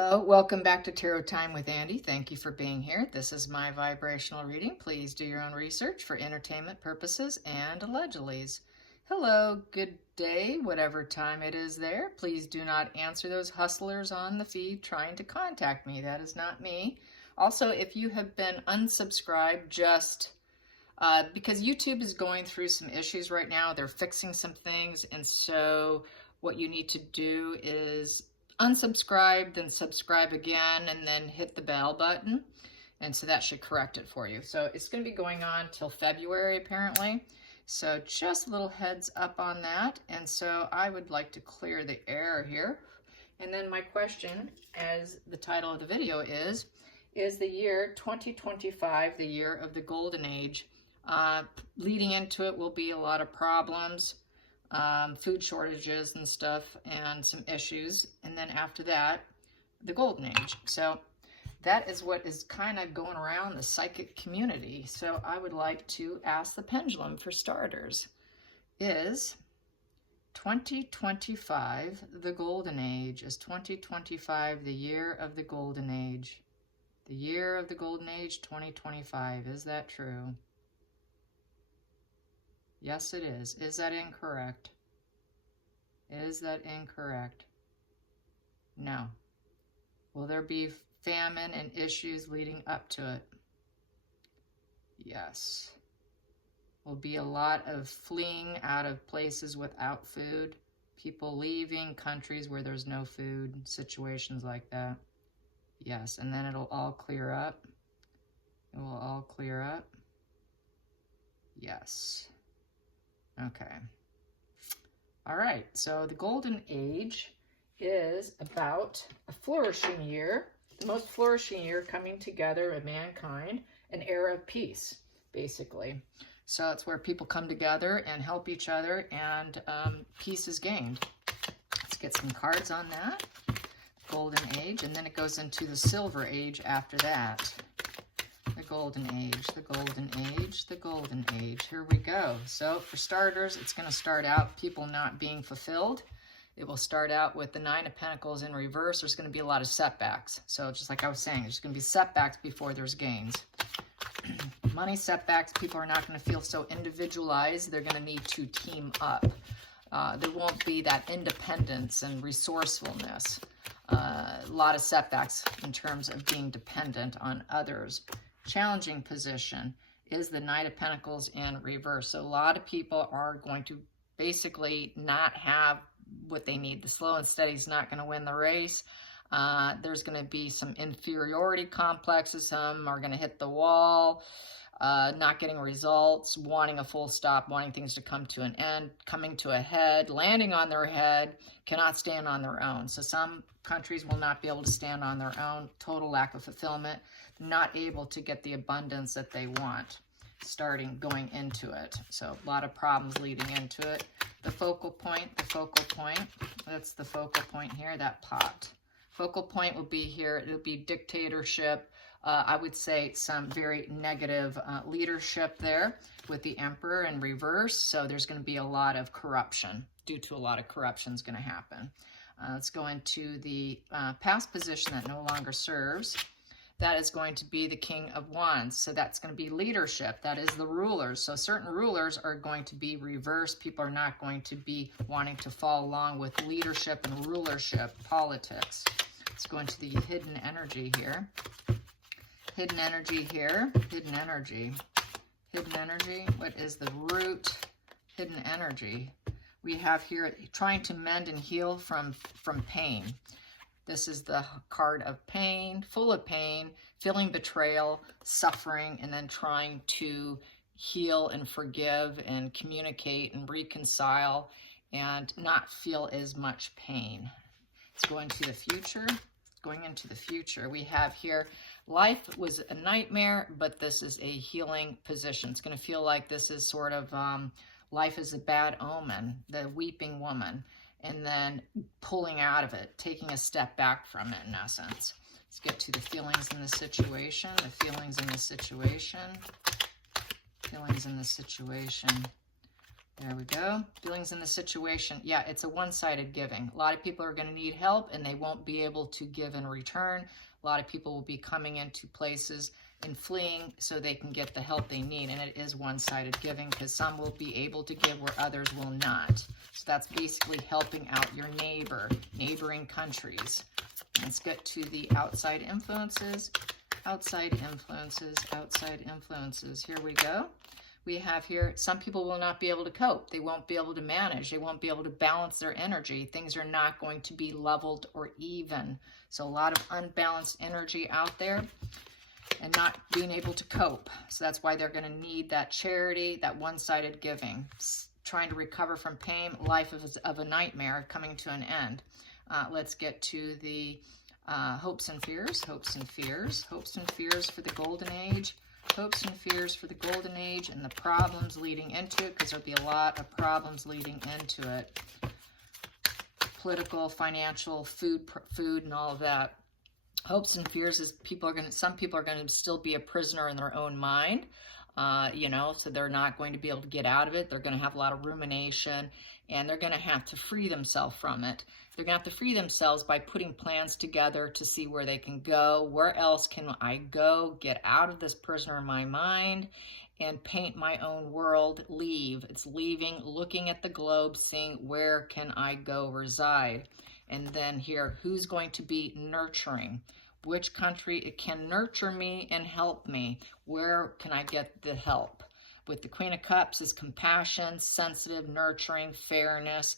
Hello, welcome back to Tarot Time with Andi. Thank you for being here. This is my vibrational reading. Please do your own research for entertainment purposes and allegedlys. Hello, good day, whatever time it is there. Please do not answer those hustlers on the feed trying to contact me. That is not me. Also, if you have been unsubscribed, just because YouTube is going through some issues right now, they're fixing some things, and so what you need to do is unsubscribe, then subscribe again, and then hit the bell button. And so that should correct it for you. So it's going to be going on till February, apparently. So just a little heads up on that. And so I would like to clear the air here. And then my question, as the title of the video is the year 2025 the year of the golden age? Leading into it will be a lot of problems, food shortages and stuff, and some issues. And then after that, the golden age. So that is what is kind of going around the psychic community. So I would like to ask the pendulum for starters. Is 2025 the golden age? Is 2025 the year of the golden age? The year of the golden age, 2025. Is that true? Yes, it is. Is that incorrect? Is that incorrect? No. Will there be famine and issues leading up to it? Yes. Will be a lot of fleeing out of places without food, people leaving countries where there's no food, situations like that. Yes, and then it'll all clear up. It will all clear up. Yes. Okay. All right, so the golden age is about a flourishing year, the most flourishing year coming together of mankind, an era of peace, basically. So it's where people come together and help each other, and peace is gained. Let's get some cards on that. Golden age, and then it goes into the silver age after that. The golden age, the golden age, the golden age. Here we go. So for starters, it's going to start out people not being fulfilled. It will start out with the Nine of Pentacles in reverse. There's going to be a lot of setbacks. So just like I was saying, there's going to be setbacks before there's gains. Money setbacks, people are not going to feel so individualized. They're going to need to team up. There won't be that independence and resourcefulness. A lot of setbacks in terms of being dependent on others. Challenging position is the Knight of Pentacles in reverse. So a lot of people are going to basically not have what they need. The slow and steady is not going to win the race. There's going to be some inferiority complexes. Some are going to hit the wall, not getting results, wanting a full stop, wanting things to come to an end, coming to a head, landing on their head, cannot stand on their own. So some countries will not be able to stand on their own, total lack of fulfillment, not able to get the abundance that they want, going into it. So a lot of problems leading into it. The focal point, that's the focal point here, that pot. Focal point will be here, it'll be dictatorship. I would say some very negative leadership there with the Emperor in reverse. So there's going to be a lot of corruption. Due to a lot of corruption is going to happen. Let's go into the past position that no longer serves. That is going to be the King of Wands. So that's going to be leadership. That is the rulers. So certain rulers are going to be reversed. People are not going to be wanting to follow along with leadership and rulership politics. Let's go into the hidden energy here. Hidden energy here. Hidden energy. Hidden energy. What is the root? Hidden energy. We have here trying to mend and heal from pain. This is the card of pain, full of pain, feeling betrayal, suffering, and then trying to heal and forgive and communicate and reconcile and not feel as much pain. Let's go into the future. Going into the future, we have here, life was a nightmare, but this is a healing position. It's going to feel like this is sort of, life is a bad omen, the weeping woman, and then pulling out of it, taking a step back from it in essence. Let's get to the feelings in the situation, the feelings in the situation, feelings in the situation. There we go. Feelings in the situation. Yeah, it's a one-sided giving. A lot of people are going to need help and they won't be able to give in return. A lot of people will be coming into places and fleeing so they can get the help they need. And it is one-sided giving because some will be able to give where others will not. So that's basically helping out your neighbor, neighboring countries. Let's get to the outside influences. Outside influences, outside influences. Here we go. We have here, some people will not be able to cope. They won't be able to manage. They won't be able to balance their energy. Things are not going to be leveled or even. So a lot of unbalanced energy out there and not being able to cope. So that's why they're going to need that charity, that one-sided giving. Trying to recover from pain, life of a nightmare coming to an end. Let's get to the hopes and fears, hopes and fears, hopes and fears for the golden age. Hopes and fears for the golden age and the problems leading into it, because there'll be a lot of problems leading into it. Political, financial, food, and all of that. Hopes and fears is some people are going to still be a prisoner in their own mind, you know, so they're not going to be able to get out of it. They're going to have a lot of rumination and they're going to have to free themselves from it. They're going to have to free themselves by putting plans together to see where they can go. Where else can I go? Get out of this prisoner in my mind and paint my own world. Leave. It's leaving, looking at the globe, seeing where can I go reside. And then here, who's going to be nurturing? Which country it can nurture me and help me? Where can I get the help? With the Queen of Cups is compassion, sensitive, nurturing, fairness,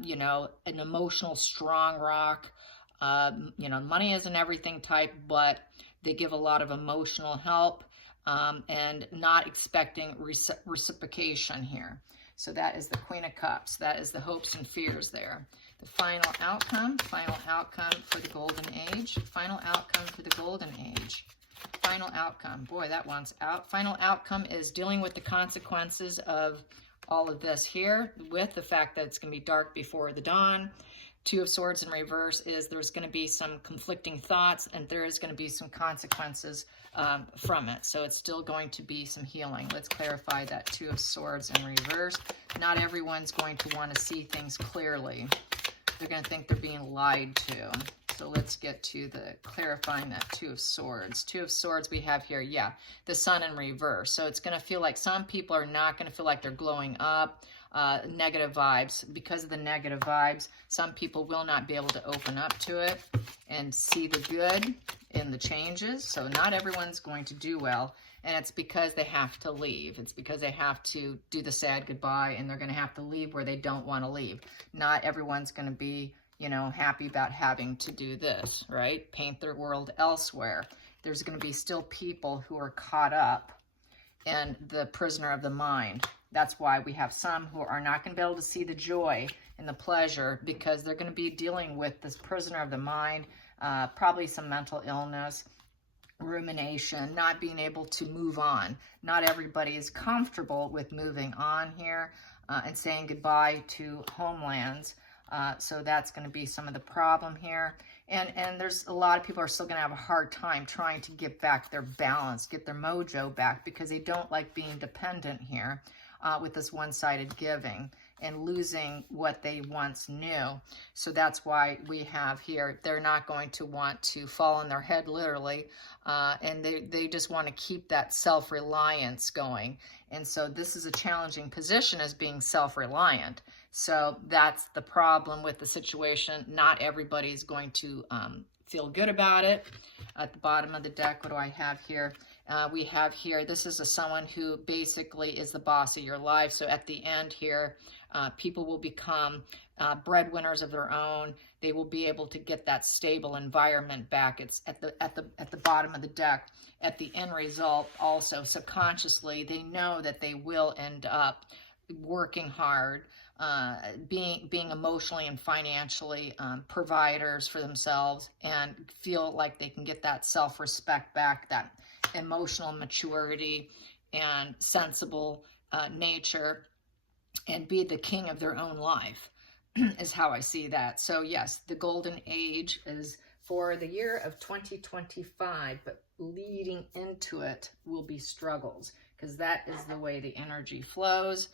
you know, an emotional strong rock. You know, money isn't everything type, but they give a lot of emotional help and not expecting reciprocation here. So that is the Queen of Cups. That is the hopes and fears there. The final outcome for the golden age. Final outcome for the golden age. Final outcome. Boy, that one's out. Final outcome is dealing with the consequences of all of this here, with the fact that it's going to be dark before the dawn. Two of Swords in reverse is there's going to be some conflicting thoughts and there is going to be some consequences from it. So it's still going to be some healing. Let's clarify that Two of Swords in reverse. Not everyone's going to want to see things clearly. They're going to think they're being lied to. So let's get to the clarifying that Two of Swords. Two of Swords we have here, yeah, the Sun in reverse. So it's going to feel like some people are not going to feel like they're glowing up. Negative vibes. Because of the negative vibes, some people will not be able to open up to it and see the good in the changes. So not everyone's going to do well. And it's because they have to leave. It's because they have to do the sad goodbye and they're going to have to leave where they don't want to leave. Not everyone's going to be, you know, happy about having to do this, right? Paint their world elsewhere. There's going to be still people who are caught up in the prisoner of the mind. That's why we have some who are not going to be able to see the joy and the pleasure because they're going to be dealing with this prisoner of the mind, probably some mental illness, rumination, not being able to move on. Not everybody is comfortable with moving on here and saying goodbye to homelands. So that's going to be some of the problem here. And there's a lot of people are still going to have a hard time trying to get back their balance, get their mojo back because they don't like being dependent here with this one-sided giving and losing what they once knew. So that's why we have here, they're not going to want to fall on their head literally, and they just want to keep that self-reliance going. And so this is a challenging position as being self-reliant. So that's the problem with the situation. Not everybody's going to feel good about it. At the bottom of the deck, what do I have here? We have here, this is someone who basically is the boss of your life. So at the end here, people will become breadwinners of their own. They will be able to get that stable environment back. It's at the bottom of the deck. At the end result, also subconsciously, they know that they will end up working hard, being emotionally and financially providers for themselves, and feel like they can get that self-respect back, that emotional maturity and sensible nature, and be the king of their own life is how I see that. So yes, the golden age is for the year of 2025, but leading into it will be struggles because that is the way the energy flows.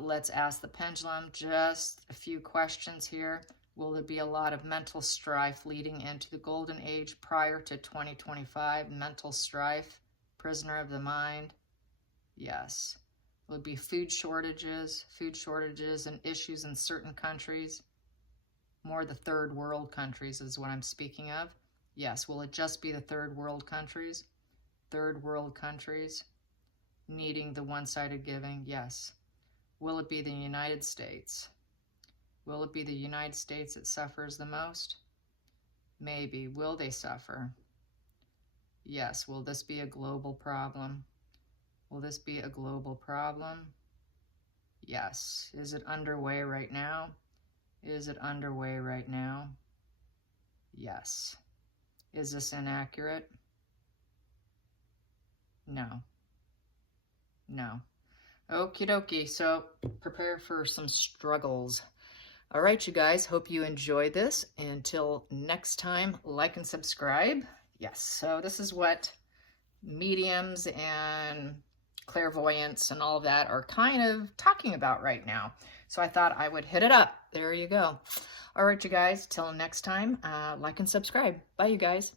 Let's ask the pendulum just a few questions here. Will there be a lot of mental strife leading into the golden age prior to 2025? Mental strife, prisoner of the mind? Yes. Will it be food shortages and issues in certain countries? More the third world countries is what I'm speaking of. Yes. Will it just be the third world countries? Third world countries needing the one-sided giving? Yes. Will it be the United States? Will it be the United States that suffers the most? Maybe. Will they suffer? Yes. Will this be a global problem? Will this be a global problem? Yes. Is it underway right now? Is it underway right now? Yes. Is this inaccurate? No. No. Okie dokie. So prepare for some struggles. All right, you guys. Hope you enjoyed this. Until next time, like and subscribe. Yes. So this is what mediums and clairvoyance and all of that are kind of talking about right now. So I thought I would hit it up. There you go. All right, you guys. Till next time, like and subscribe. Bye, you guys.